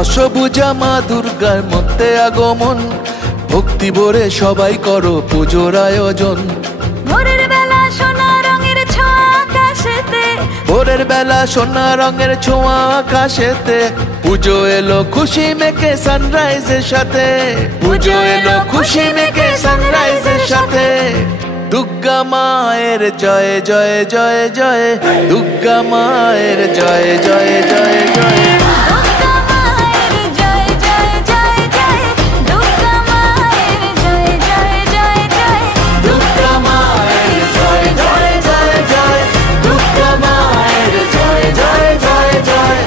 দশভুজা মা দুর্গার মধ্যে আগমন, ভক্তি ভরে সবাই করো পুজোর আয়োজন। ভোরের বেলা সোনা রঙের ছোঁয়া আকাশেতে, ভোরের বেলা সোনা রঙের ছোঁয়া আকাশেতে, পুজো এলো খুশি মেখে সানরাইজের সাথে, পুজো এলো খুশি মেখে সানরাইজের সাথে। দুর্গা মায়ের জয় জয় জয় জয়, দুর্গা মায়ের জয় জয় জয় জয়। দুর্গা মায়ের জয় জয় জয় জয়, দুর্গা মায়ের জয় জয় জয় জয়, দুর্গা মায়ের জয় জয় জয় জয়, দুর্গা মায়ের জয় জয় জয় জয়।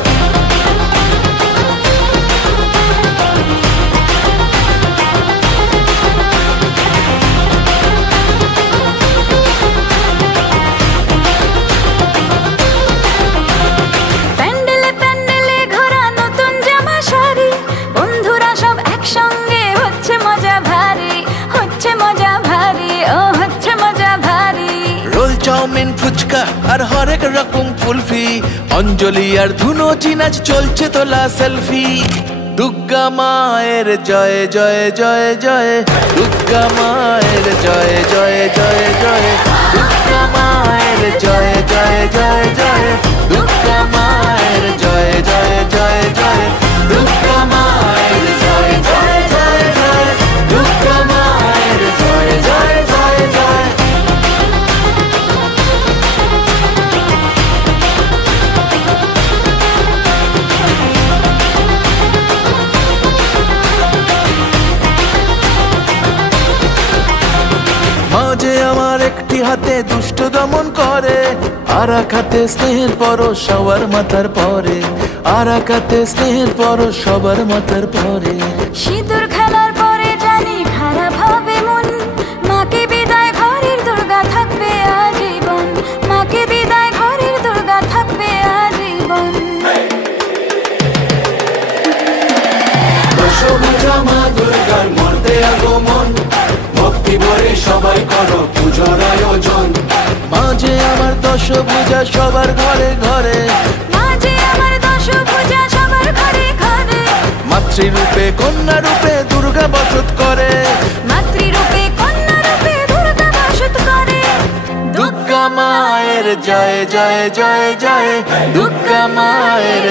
প্যান্ডেলে প্যান্ডেলে ঘোরা নতুন জামা শাড়ি, বন্ধুরা সব একসঙ্গে হচ্ছে মজা ভারী, হচ্ছে মজা ভারী, ও হচ্ছে মজা ভারী। রোল চাউমিন ফুচকা আর হরেক রকম কুলফি, অঞ্জলি আর ধুনো চিনাচ চলছে তোলা সেলফি। দুর্গা মায়ের জয় জয় জয় জয়, দুর্গা মায়ের জয় জয় জয় জয়, দুর্গা মায়ের জয় জয় জয় জয়, দুর্গা মায়ের জয় জয় জয় জয়, দুর্গা মায়ের জয় জয় জয় জয়, দুর্গা মায়ের জয় জয় জয় জয়। মাঝে আমার একটি হাতে দুষ্ট দমন করে, আর এক হাতে স্নেহের পরশ সবার মাথার পরে, আর এক হাতে স্নেহের পরশ সবার মাথার পরে। সিঁদুর খেলার পরে জানি খারাপ হবে মন, মাকে বিদায় ঘরের দুর্গা থাকবে আজীবন, মাকে বিদায় ঘরের দুর্গা থাকবে আজীবন। দশভুজা মা দুর্গার মধ্যে আগমন, ভক্তি ভরে সবাই করো পুজোর আয়োজন। মাঝে আমার দশভুজা সবার ঘরে ঘরে, মাঝে আমার দশভুজা সবার ঘরে ঘরে, মাতৃরূপে কন্যা রূপে দুর্গা বসত করে, মাতৃরূপে কন্যা রূপে দুর্গা বসত করে। দুর্গা মায়ের জয় জয় জয় জয়, দুর্গা মায়ের